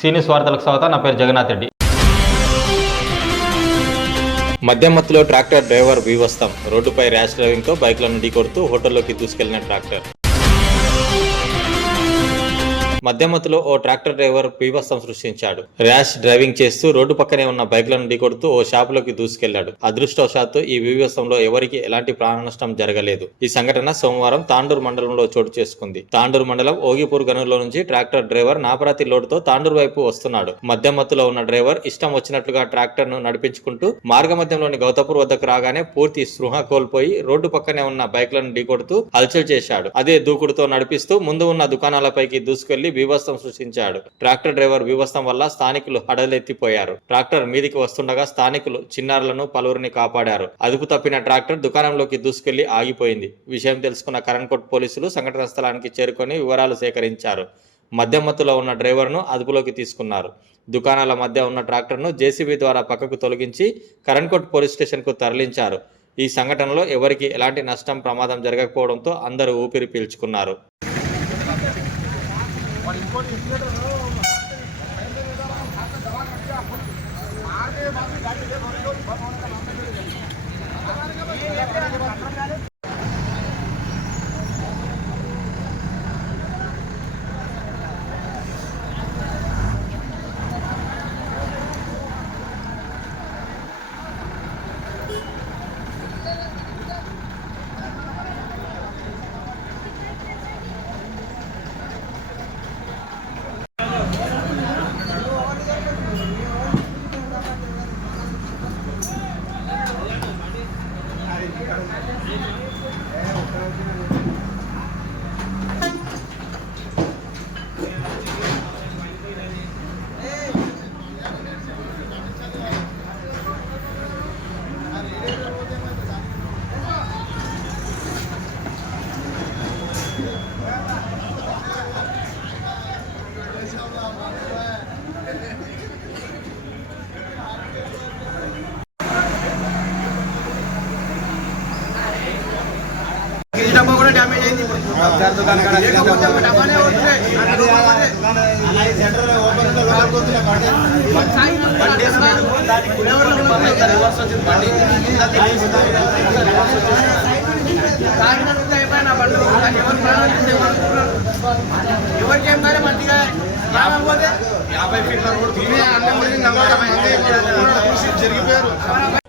సీనియస్ వార్తలకు స్వాగతం నా పేరు జగన్నాథ్ రెడ్డి. మద్యం మత్తులో ట్రాక్టర్ డ్రైవర్ బీవస్తం రోడ్డుపై ర్యాష్ డ్రైవింగ్తో బైక్లను ఢీకొడుతూ హోటల్లోకి దూసుకెళ్ళిన ట్రాక్టర్. మద్యం ఓ ట్రాక్టర్ డ్రైవర్ పీభత్సం సృష్టించాడు. ర్యాష్ డ్రైవింగ్ చేస్తూ రోడ్డు పక్కనే ఉన్న బైక్లను ఢీకొడుతూ ఓ షాపులోకి దూసుకెళ్ళాడు. అదృష్టవశాత్తు ఈ బీభత్సంలో ఎవరికి ఎలాంటి ప్రాణ నష్టం జరగలేదు. ఈ సంఘటన సోమవారం తాండూరు మండలంలో చోటు చేసుకుంది. తాండూరు మండలం ఓగిపూర్ గనులో నుంచి ట్రాక్టర్ డ్రైవర్ నాపరాతి లోడుతో తాండూరు వైపు వస్తున్నాడు. మధ్య మత్తులో ఉన్న డ్రైవర్ ఇష్టం వచ్చినట్లుగా ట్రాక్టర్ను నడిపించుకుంటూ మార్గమధ్యంలోని గౌతపూర్ వద్దకు రాగానే పూర్తి స్పృహ కోల్పోయి రోడ్డు పక్కనే ఉన్న బైక్లను ఢీకొడుతూ హల్చల్ చేశాడు. అదే దూకుడుతో నడిపిస్తూ ముందు ఉన్న దుకాణాలపైకి దూసుకెళ్ళి బీభత్సం సృష్టించాడు. ట్రాక్టర్ డ్రైవర్ బీభత్సం వల్ల స్థానికులు హడలెత్తిపోయారు. ట్రాక్టర్ మీదికి వస్తుండగా స్థానికులు చిన్నారులను పలువురిని కాపాడారు. అదుపు తప్పిన ట్రాక్టర్ దుకాణంలోకి దూసుకెళ్ళి ఆగిపోయింది. విషయం తెలుసుకున్న కరణ్కోట్ పోలీసులు సంఘటన స్థలానికి చేరుకొని వివరాలు సేకరించారు. మధ్యమత్తులో ఉన్న డ్రైవర్ను అదుపులోకి తీసుకున్నారు. దుకాణాల మధ్య ఉన్న ట్రాక్టర్ను జేసీబీ ద్వారా పక్కకు తొలగించి కరణ్కోట్ పోలీస్ స్టేషన్కు తరలించారు. ఈ సంఘటనలో ఎవరికి ఎలాంటి నష్టం ప్రమాదం జరగకపోవడంతో అందరూ ఊపిరి పీల్చుకున్నారు. દવા ఈ ప్రాణాలు తీస్తే ఎవరు అనుకున్నారు? ఎవరికి కానీ మంచిగా యాభై పోతే యాభై ఫీట్ల రోడ్ చూసి జరిగిపోయారు